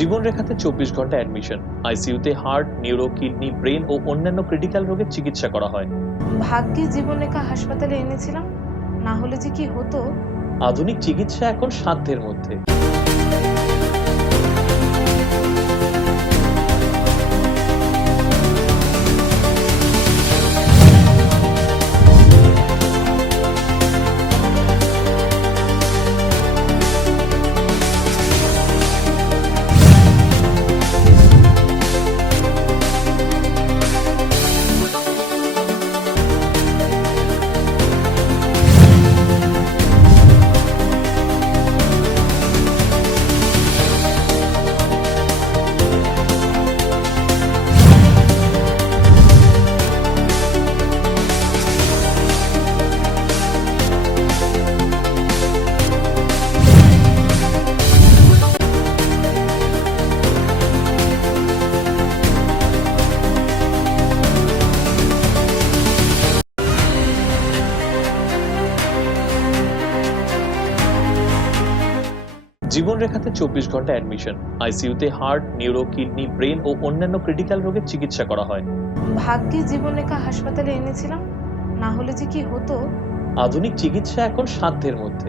জীবনরেখাতে 24 ঘন্টা অ্যাডমিশন। আইসিইউতে heart, neuro, kidney, brain ও অন্যান্য ক্রিটিক্যাল রোগের চিকিৎসা করা হয়। ভাগ্যে জীবনরেখা হাসপাতালে এনেছিলাম, না হলে যে কি হতো। আধুনিক চিকিৎসা এখন সাধ্যের মধ্যে। জীবনরেখাতে 24 ঘন্টা অ্যাডমিশন। আইসিইউতে হার্ট, নিউরো, কিডনি, ব্রেন ও অন্যান্য ক্রিটিক্যাল রোগের চিকিৎসা করা হয়। ভাগ্যে জীবনরেখা হাসপাতালে এনেছিলাম, না হলে যে কি হতো। আধুনিক চিকিৎসা এখন সাধ্যের মধ্যে।